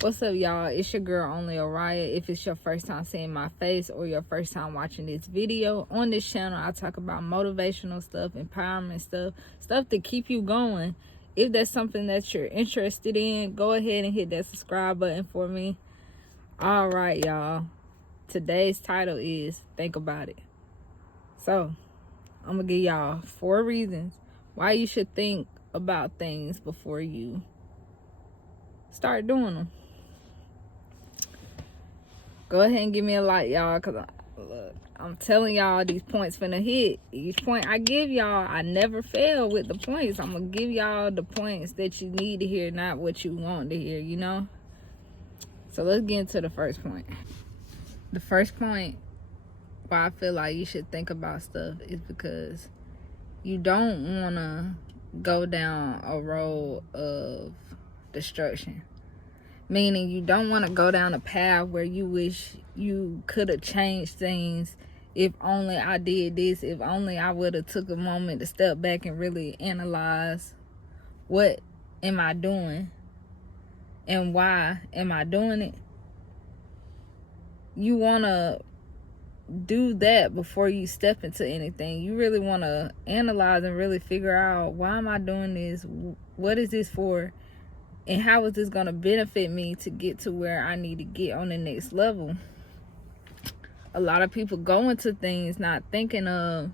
What's up, y'all? It's your girl Only Oriah. If it's your first time seeing my face or your first time watching this video, on this channel I talk about motivational stuff, empowerment stuff to keep you going. If that's something that you're interested in, go ahead and hit that subscribe button for me. All right, y'all, today's title is Think About It. So I'm gonna give y'all 4 reasons why you should think about things before you start doing them. Go ahead and give me a like, y'all, because I'm telling y'all these points finna hit. Each point I give y'all, I never fail with the points. I'm going to give y'all the points that you need to hear, not what you want to hear, you know? So let's get into the first point. The first point why I feel like you should think about stuff is because you don't want to go down a road of destruction. Meaning you don't want to go down a path where you wish you could have changed things. If only I did this, if only I would have took a moment to step back and really analyze, what am I doing and why am I doing it? You want to do that before you step into anything. You really want to analyze and really figure out, why am I doing this? What is this for? And how is this going to benefit me to get to where I need to get on the next level? A lot of people go into things not thinking of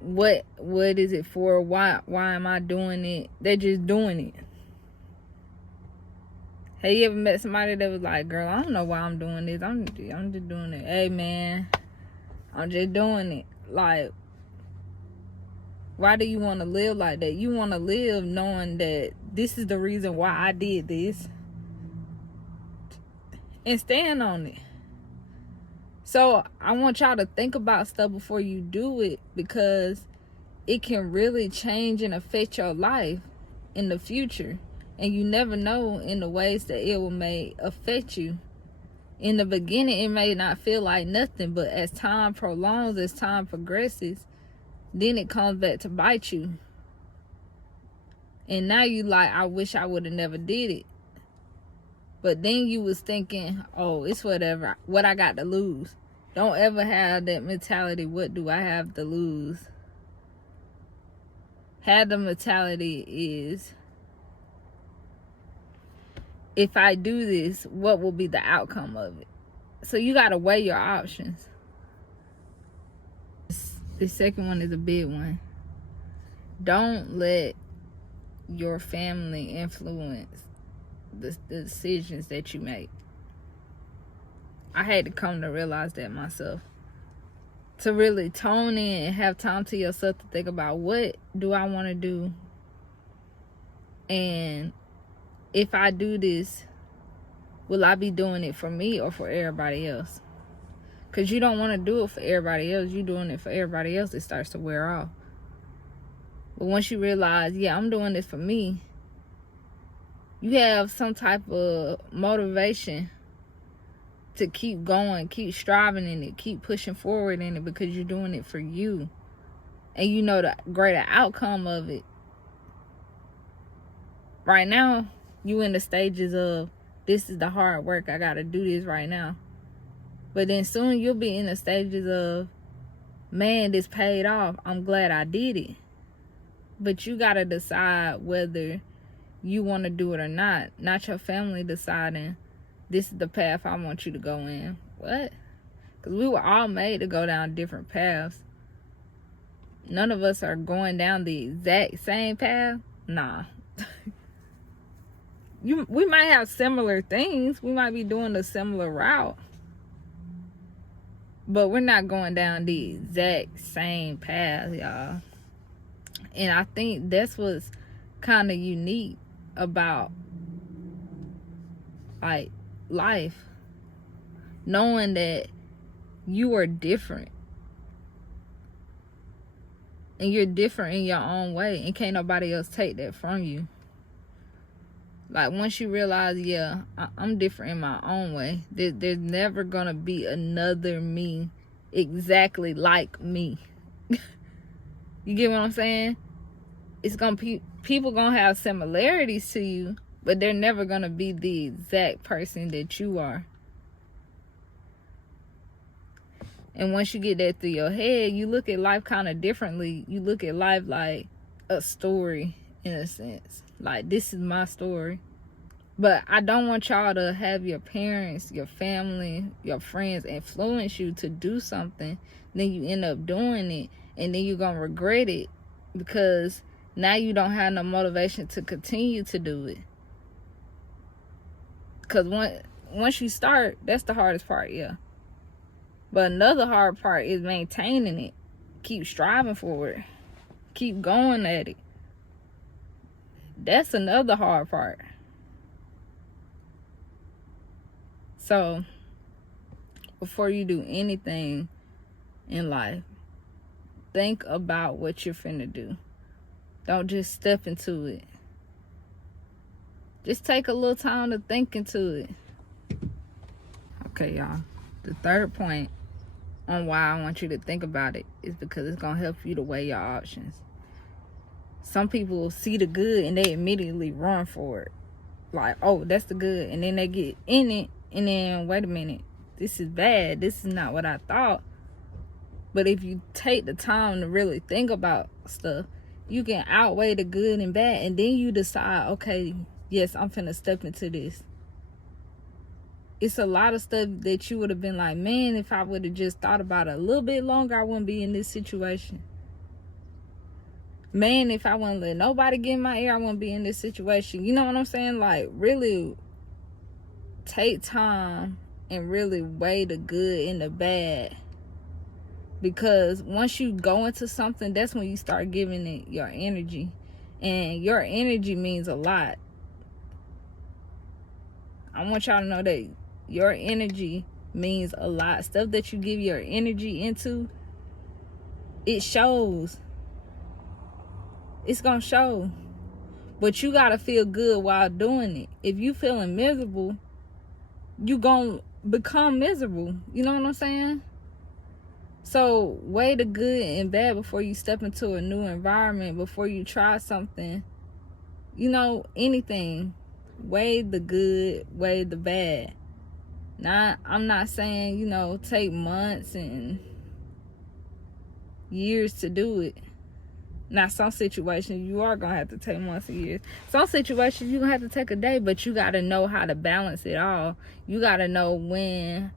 what is it for? Why am I doing it? They're just doing it. Have you ever met somebody that was like, girl, I don't know why I'm doing this. I'm just doing it. Hey, man, I'm just doing it. Like, why do you want to live like that? You want to live knowing that this is the reason why I did this, and stand on it. So I want y'all to think about stuff before you do it, because it can really change and affect your life in the future. And you never know in the ways that it may affect you. In the beginning, it may not feel like nothing, but as time prolongs, as time progresses, then it comes back to bite you. And now you like, I wish I would have never did it. But then you was thinking, oh, it's whatever. What I got to lose? Don't ever have that mentality, what do I have to lose? Have the mentality is, if I do this, what will be the outcome of it? So you got to weigh your options. The second one is a big one. Don't let your family influence the decisions that you make. I had to come to realize that myself. To really tone in and have time to yourself to think about, what do I want to do? And if I do this, will I be doing it for me or for everybody else? Because you don't want to do it for everybody else. You're doing it for everybody else. It starts to wear off. But once you realize, yeah, I'm doing this for me, you have some type of motivation to keep going, keep striving in it, keep pushing forward in it, because you're doing it for you. And you know the greater outcome of it. Right now, you in the stages of, this is the hard work, I got to do this right now. But then soon you'll be in the stages of, man, this paid off, I'm glad I did it. But you got to decide whether you want to do it or not your family deciding, this is the path I want you to go in. What? Because we were all made to go down different paths. None of us are going down the exact same path. Nah. We might have similar things. We might be doing a similar route. But we're not going down the exact same path, y'all. And I think that's what's kind of unique about, like, life. Knowing that you are different. And you're different in your own way. And can't nobody else take that from you. Like, once you realize, yeah, I'm different in my own way. There's never going to be another me exactly like me. You get what I'm saying? It's going to people going to have similarities to you, but they're never going to be the exact person that you are. And once you get that through your head, you look at life kind of differently. You look at life like a story, in a sense. Like, this is my story. But I don't want y'all to have your parents, your family, your friends influence you to do something. Then you end up doing it, and then you're going to regret it because now you don't have no motivation to continue to do it. Because once you start, that's the hardest part, yeah. But another hard part is maintaining it. Keep striving for it. Keep going at it. That's another hard part. So, before you do anything in life, think about what you're finna do. Don't just step into it. Just take a little time to think into it. Okay, y'all. The third point on why I want you to think about it is because it's going to help you to weigh your options. Some people see the good and they immediately run for it. Like, oh, that's the good. And then they get in it and then, wait a minute, this is bad. This is not what I thought. But if you take the time to really think about stuff, you can outweigh the good and bad. And then you decide, okay, yes, I'm finna step into this. It's a lot of stuff that you would have been like, man, if I would have just thought about it a little bit longer, I wouldn't be in this situation. Man, if I wouldn't let nobody get in my ear, I wouldn't be in this situation. You know what I'm saying? Like, really take time and really weigh the good and the bad. Because once you go into something, that's when you start giving it your energy. And your energy means a lot. I want y'all to know that your energy means a lot. Stuff that you give your energy into, it shows. It's gonna show. But you gotta feel good while doing it. If you feeling miserable, you gonna become miserable. You know what I'm saying? So weigh the good and bad before you step into a new environment, before you try something. You know, anything. Weigh the good, weigh the bad. Now, I'm not saying, you know, take months and years to do it. Now, some situations you are going to have to take months and years. Some situations you're going to have to take a day, but you got to know how to balance it all. You got to know when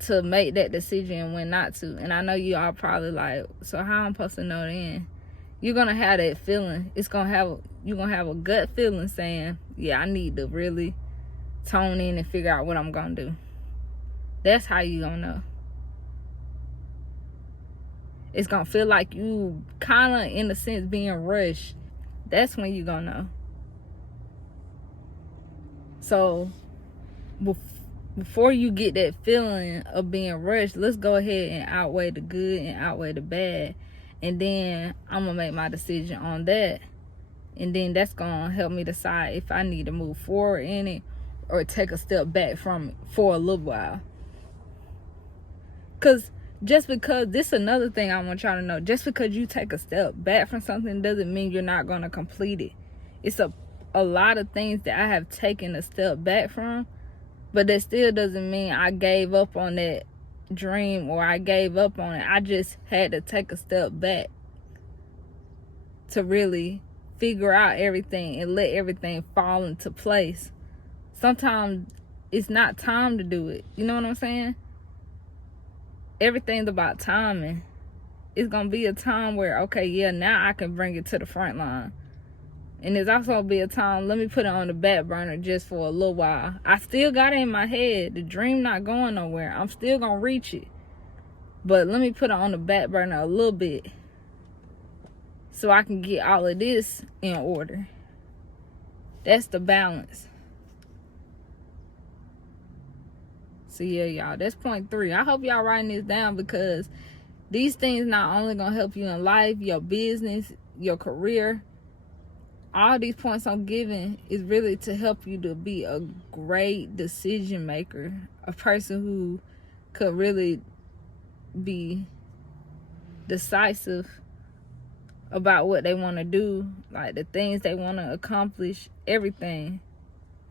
to make that decision and when not to. And I know you all probably like, so how I'm supposed to know then? You're going to have that feeling. You're going to have a gut feeling saying, yeah, I need to really tone in and figure out what I'm going to do. That's how you going to know. It's going to feel like you kind of, in a sense, being rushed. That's when you going to know. So, before you get that feeling of being rushed, let's go ahead and outweigh the good and outweigh the bad. And then I'm going to make my decision on that. And then that's going to help me decide if I need to move forward in it or take a step back from it for a little while. Because just because, this is another thing I want y'all to know, just because you take a step back from something doesn't mean you're not going to complete it. It's a lot of things that I have taken a step back from, but that still doesn't mean I gave up on that dream or I gave up on it. I just had to take a step back to really figure out everything and let everything fall into place. Sometimes it's not time to do it. You know what I'm saying? Everything's about timing. It's going to be a time where, okay, yeah, now I can bring it to the front line. And there's also going to be a time, let me put it on the back burner just for a little while. I still got it in my head. The dream not going nowhere. I'm still going to reach it. But let me put it on the back burner a little bit so I can get all of this in order. That's the balance. So yeah, y'all, that's point 3. I hope y'all writing this down because these things not only gonna help you in life, your business, your career. All these points I'm giving is really to help you to be a great decision maker, a person who could really be decisive about what they want to do, like the things they want to accomplish, everything.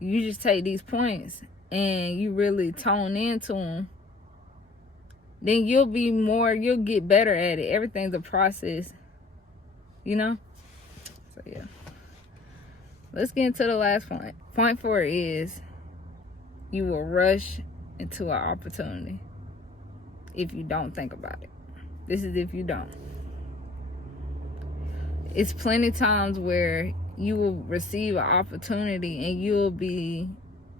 You just take these points and you really tone into them. Then you'll get better at it. Everything's a process, you know? So, yeah. Let's get into the last point. Point 4 is you will rush into an opportunity if you don't think about it. This is if you don't. It's plenty times where you will receive an opportunity and you'll be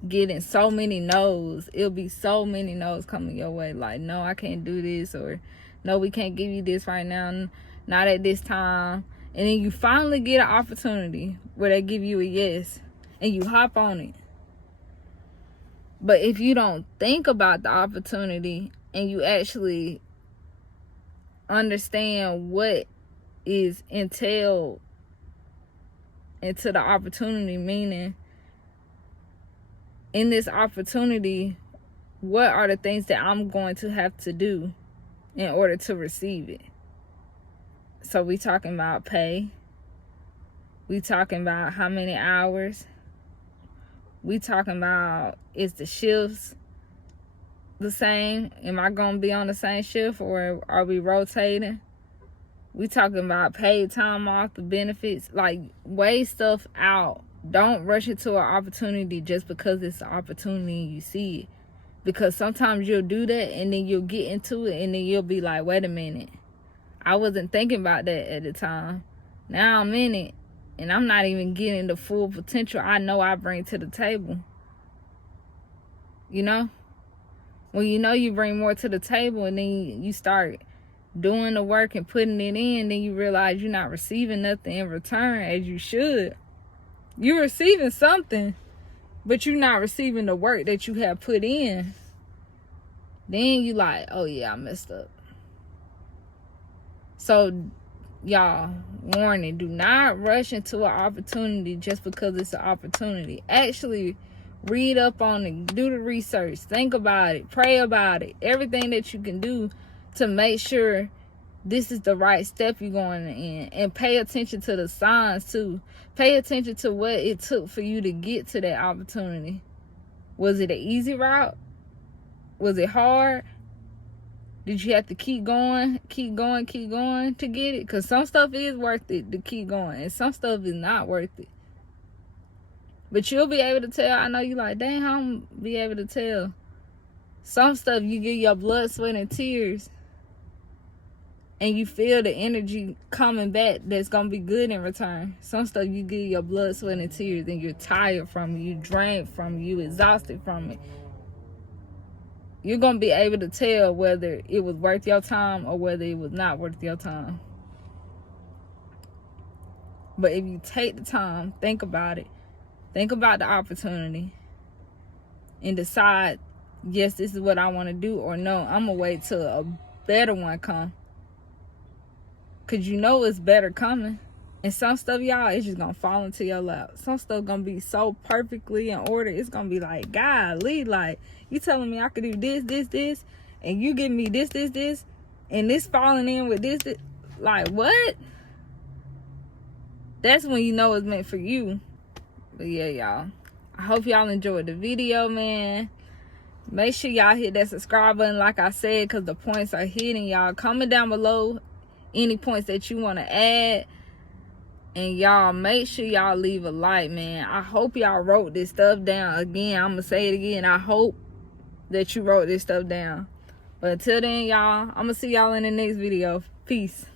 getting so many no's. It'll be so many no's coming your way. Like, no, I can't do this, or no, we can't give you this right now, not at this time. And then you finally get an opportunity where they give you a yes and you hop on it. But if you don't think about the opportunity and you actually understand what is entailed into the opportunity, meaning in this opportunity, what are the things that I'm going to have to do in order to receive it? So we talking about pay. We talking about how many hours. We talking about, is the shifts the same? Am I going to be on the same shift, or are we rotating? We talking about paid time off, the benefits. Like, weigh stuff out. Don't rush into an opportunity just because it's an opportunity and you see it. Because sometimes you'll do that and then you'll get into it and then you'll be like, wait a minute. I wasn't thinking about that at the time. Now I'm in it and I'm not even getting the full potential I know I bring to the table. You know? When you know you bring more to the table and then you start doing the work and putting it in, then you realize you're not receiving nothing in return as you should. You're receiving something, but you're not receiving the work that you have put in. Then you like, oh yeah, I messed up. So, y'all, warning, do not rush into an opportunity just because it's an opportunity. Actually, read up on it, do the research, think about it, pray about it, everything that you can do to make sure this is the right step you're going in. And pay attention to the signs too. Pay attention to what it took for you to get to that opportunity. Was it an easy route? Was it hard? Did you have to keep going to get it? Because some stuff is worth it to keep going, and some stuff is not worth it. But you'll be able to tell. I know you like, dang, how I'm be able to tell. Some stuff you give your blood, sweat, and tears, and you feel the energy coming back that's going to be good in return. Some stuff you give your blood, sweat, and tears, and you're tired from it, you drained from it, you exhausted from it. You're going to be able to tell whether it was worth your time or whether it was not worth your time. But if you take the time, think about it. Think about the opportunity. And decide, yes, this is what I want to do, or no, I'm going to wait till a better one come. Because you know it's better coming. And some stuff, y'all, it's just going to fall into your lap. Some stuff going to be so perfectly in order. It's going to be like, golly, like, you telling me I could do this, and you giving me this, and this falling in with this. Like, what? That's when you know it's meant for you. But yeah, y'all, I hope y'all enjoyed the video, man. Make sure y'all hit that subscribe button, like I said, because the points are hitting, y'all. Comment down below any points that you want to add. And y'all, make sure y'all leave a like, man. I hope y'all wrote this stuff down. Again, I'm going to say it again. I hope that you wrote this stuff down. But until then, y'all, I'm going to see y'all in the next video. Peace.